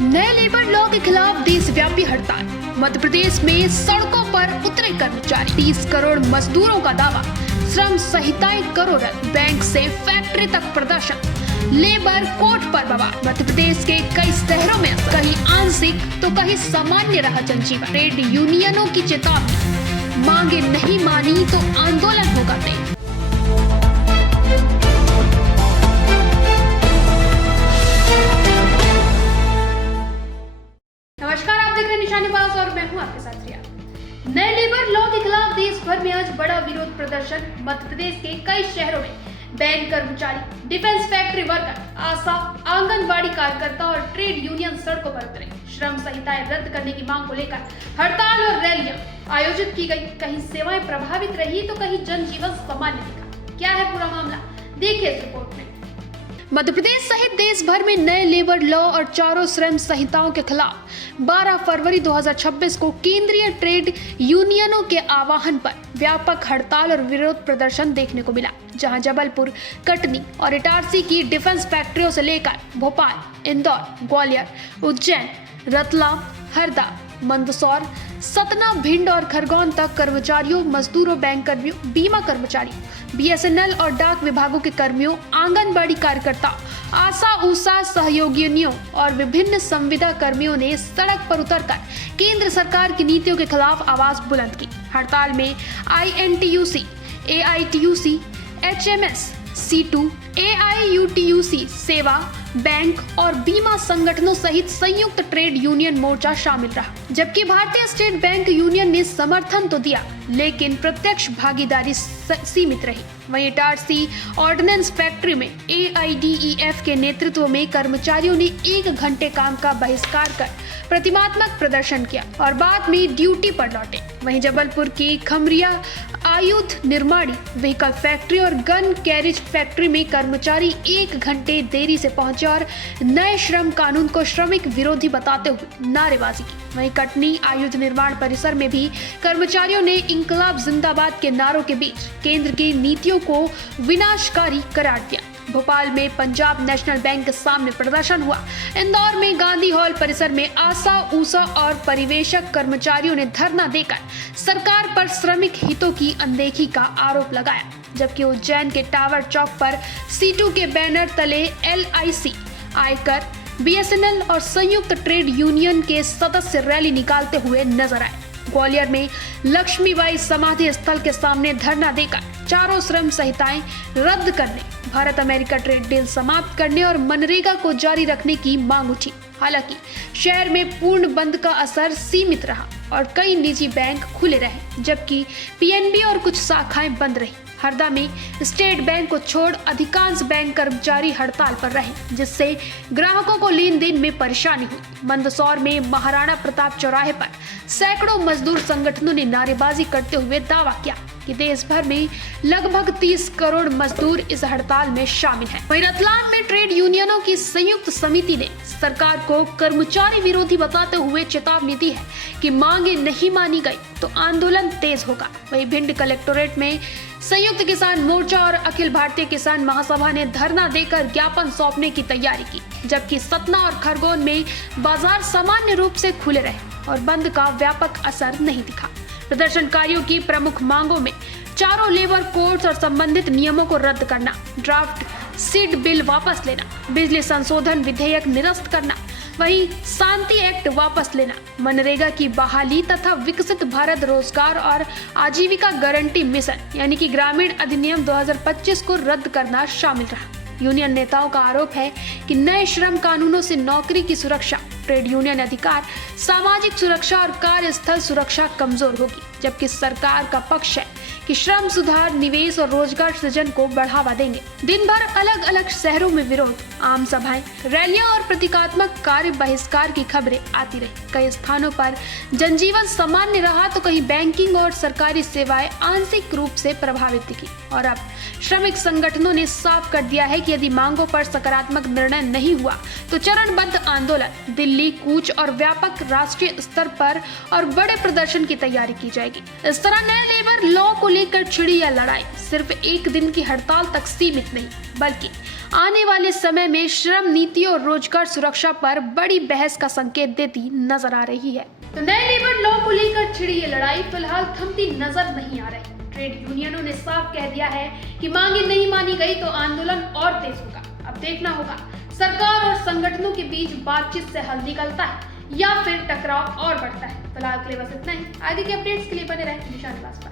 नए labour law के खिलाफ देशव्यापी हड़ताल। मध्य प्रदेश में सड़कों पर उतरे कर्मचारी। 30 करोड़ मजदूरों का दावा, श्रम संहिताएं करो रद्द। बैंक से फैक्ट्री तक प्रदर्शन, लेबर कोर्ट पर बवाल। मध्य प्रदेश के कई शहरों में कहीं आंशिक तो कहीं सामान्य रहा जनजीवन। ट्रेड यूनियनों की चेतावनी, मांगे नहीं मानी तो आंदोलन होगा तेज। नमस्कार, आप देख रहे हैं निशानेबाज और मैं हूं आपके साथ रिया। नए लेबर लॉ के खिलाफ देश भर में आज बड़ा विरोध प्रदर्शन। मध्य प्रदेश के कई शहरों में बैंक कर्मचारी, डिफेंस फैक्ट्री वर्कर, आशा, आंगनबाड़ी कार्यकर्ता और ट्रेड यूनियन सड़कों पर उतरे। श्रम संहिताएं रद्द करने की मांग को लेकर हड़ताल और रैलियां आयोजित की गई। कहीं सेवाएं प्रभावित रही तो कहीं जनजीवन सामान्य दिखा। क्या है पूरा मामला, देखिए इस रिपोर्ट में। मध्य प्रदेश सहित देश भर में नए लेबर लॉ और चारों श्रम संहिताओं के खिलाफ 12 फरवरी 2026 को केंद्रीय ट्रेड यूनियनों के आह्वान पर व्यापक हड़ताल और विरोध प्रदर्शन देखने को मिला, जहां जबलपुर, कटनी और इटारसी की डिफेंस फैक्ट्रियों से लेकर भोपाल, इंदौर, ग्वालियर, उज्जैन, रतलाम, हरदा, मंदसौर, सतना, भिंड और खरगोन तक कर्मचारियों, मजदूरों, बैंक कर्मियों, बीमा कर्मचारियों, बीएसएनएल और डाक विभागों के कर्मियों, आंगनबाड़ी कार्यकर्ता, आशा ऊषा सहयोगिनियों और विभिन्न संविदा कर्मियों ने सड़क पर उतरकर केंद्र सरकार की नीतियों के खिलाफ आवाज बुलंद की। हड़ताल में INTUC, AITUC, HMS, C2, AIUTUC, सेवा, बैंक और बीमा संगठनों सहित संयुक्त ट्रेड यूनियन मोर्चा शामिल रहा। जबकि भारतीय स्टेट बैंक यूनियन ने समर्थन तो दिया, लेकिन प्रत्यक्ष भागीदारी सीमित रही। वहीं इटारसी ऑर्डिनेंस फैक्ट्री में AIDEF के नेतृत्व में कर्मचारियों ने 1 घंटे काम का बहिष्कार कर प्रतिमात्मक प्रदर्शन किया और बाद में ड्यूटी पर लौटे। वहीं जबलपुर की खमरिया आयुध निर्माणी व्हीकल फैक्ट्री और गन कैरेज फैक्ट्री में कर्मचारी 1 घंटे देरी से पहुंचे और नए श्रम कानून को श्रमिक विरोधी बताते हुए नारेबाजी की। वहीं कटनी आयुध निर्माण परिसर में भी कर्मचारियों ने इंकलाब जिंदाबाद के नारों के बीच केंद्र की नीतियों को विनाशकारी करार दिया। भोपाल में पंजाब नेशनल बैंक के सामने प्रदर्शन हुआ। इंदौर में गांधी हॉल परिसर में आशा ऊषा और परिवेशक कर्मचारियों ने धरना देकर सरकार पर श्रमिक हितों की अनदेखी का आरोप लगाया। जबकि उज्जैन के टावर चौक पर C2 के बैनर तले LIC, आयकर, BSNL और संयुक्त ट्रेड यूनियन के सदस्य रैली निकालते हुए नजर आए। ग्वालियर में लक्ष्मीबाई समाधि स्थल के सामने धरना देकर चारों श्रम संहिताएं रद्द करने, भारत अमेरिका ट्रेड डील समाप्त करने और मनरेगा को जारी रखने की मांग उठी। हालांकि शहर में पूर्ण बंद का असर सीमित रहा और कई निजी बैंक खुले रहे, जबकि PNB और कुछ शाखाएं बंद रही। हरदा में स्टेट बैंक को छोड़ अधिकांश बैंक कर्मचारी हड़ताल पर रहे, जिससे ग्राहकों को लेन देन में परेशानी हुई। मंदसौर में महाराणा प्रताप चौराहे पर सैकड़ों मजदूर संगठनों ने नारेबाजी करते हुए दावा किया कि देश भर में लगभग 30 करोड़ मजदूर इस हड़ताल में शामिल हैं। वहीं रतलाम में ट्रेड यूनियनों की संयुक्त समिति ने सरकार को कर्मचारी विरोधी बताते हुए चेतावनी दी है कि मांगे नहीं मानी गई तो आंदोलन तेज होगा। वहीं भिंड कलेक्टोरेट में संयुक्त किसान मोर्चा और अखिल भारतीय किसान महासभा ने धरना देकर ज्ञापन सौंपने की तैयारी की, जबकि सतना और खरगोन में बाजार सामान्य रूप से खुले रहे और बंद का व्यापक असर नहीं दिखा। प्रदर्शनकारियों की प्रमुख मांगों में चारों लेबर कोड्स और संबंधित नियमों को रद्द करना, ड्राफ्ट सीड बिल वापस लेना, बिजली संशोधन विधेयक निरस्त करना, वहीं शांति एक्ट वापस लेना, मनरेगा की बहाली तथा विकसित भारत रोजगार और आजीविका गारंटी मिशन यानी कि ग्रामीण अधिनियम 2025 को रद्द करना शामिल रहा। यूनियन नेताओं का आरोप है कि नए श्रम कानूनों से नौकरी की सुरक्षा, ट्रेड यूनियन अधिकार, सामाजिक सुरक्षा और कार्यस्थल सुरक्षा कमजोर होगी, जबकि सरकार का पक्ष है कि श्रम सुधार, निवेश और रोजगार सृजन को बढ़ावा देंगे। दिन भर अलग अलग शहरों में विरोध, आम सभाएं, रैलियां और प्रतीकात्मक कार्य बहिष्कार की खबरें आती रही। कई स्थानों पर जनजीवन सामान्य रहा तो कहीं बैंकिंग और सरकारी सेवाएं आंशिक रूप से प्रभावित दिखी। और अब श्रमिक संगठनों ने साफ कर दिया है कि यदि मांगों पर सकारात्मक निर्णय नहीं हुआ तो चरणबद्ध आंदोलन, दिल्ली कूच और व्यापक राष्ट्रीय स्तर पर और बड़े प्रदर्शन की तैयारी की जाएगी। इस तरह नए लेबर लॉ को लेकर छिड़ी यह लड़ाई सिर्फ एक दिन की हड़ताल तक सीमित नहीं, बल्कि आने वाले समय में श्रम नीति और रोजगार सुरक्षा पर बड़ी बहस का संकेत देती नजर आ रही है। तो नए लेबर लॉ को लेकर छिड़ी ये लड़ाई फिलहाल थमती नजर नहीं आ रही। ट्रेड यूनियनों ने साफ कह दिया है कि मांगे नहीं मानी गई तो आंदोलन और तेज होगा। अब देखना होगा सरकार और संगठनों के बीच बातचीत से हल निकलता है या फिर टकराव और बढ़ता है। फिलहाल के लिए बस इतना ही। आगे के अपडेट्स के लिए बने रहें निशान निवास पर।